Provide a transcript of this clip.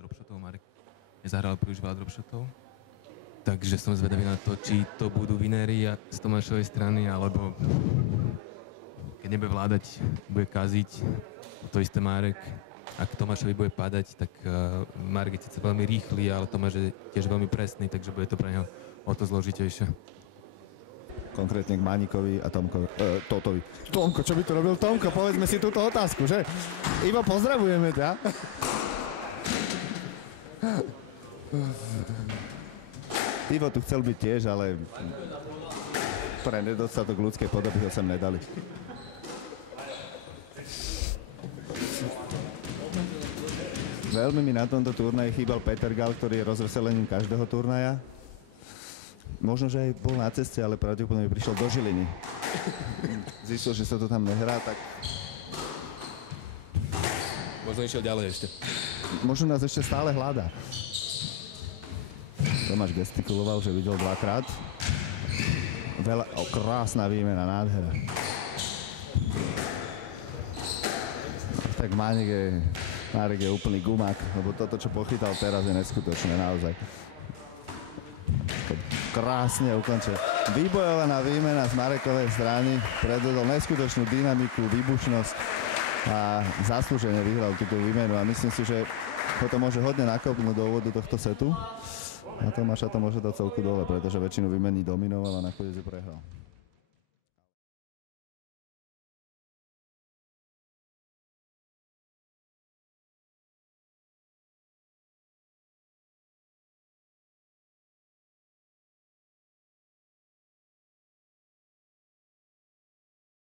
dropshotov, Marek nezahral príliš veľa dropshotov. Takže som zvedavý na to, či to budú vinéri z Tomášovej strany, alebo keď nebude vládať, bude kaziť, to isté Marek. Ak Tomášovi bude padať, tak Marek je síce veľmi rýchly, ale Tomáš je tiež veľmi presný, takže bude to pre neho o to zložitejšie. Konkrétne k Maníkovi a Tomkovi. Totovi. Tomko, čo by tu robil Tomko? Povedzme si túto otázku, že? Ivo, pozdravujeme ťa. Ivo tu chcel byť tiež, ale pre nedostatok ľudskej podoby ho sem nedali. Veľmi mi na tomto turnaji chýbal Peter Gal, ktorý je rozveselením každého turnaja. Možno, že aj bol na ceste, ale pravdepodobne prišiel do Žiliny. Zistil, že sa to tam nehrá, tak... Možno išiel ďalej ešte. Možno nás ešte stále hľadá. Tomáš gestikuloval, že videl dvakrát. Krásna výmena, nádhera. Tak Marek je úplný gumák, lebo toto, čo pochytal teraz, je neskutočné, naozaj. Krásne ukončil. Vybojovaná výmena z Marekovej strany, predvedol neskutočnú dynamiku, výbušnosť a zaslúžene vyhral túto výmenu a myslím si, že ho to môže hodne nakopnúť do úvodu tohto setu a Tomáša to môže dať celku dole, pretože väčšinu výmení dominoval a nakoniec ju prehral.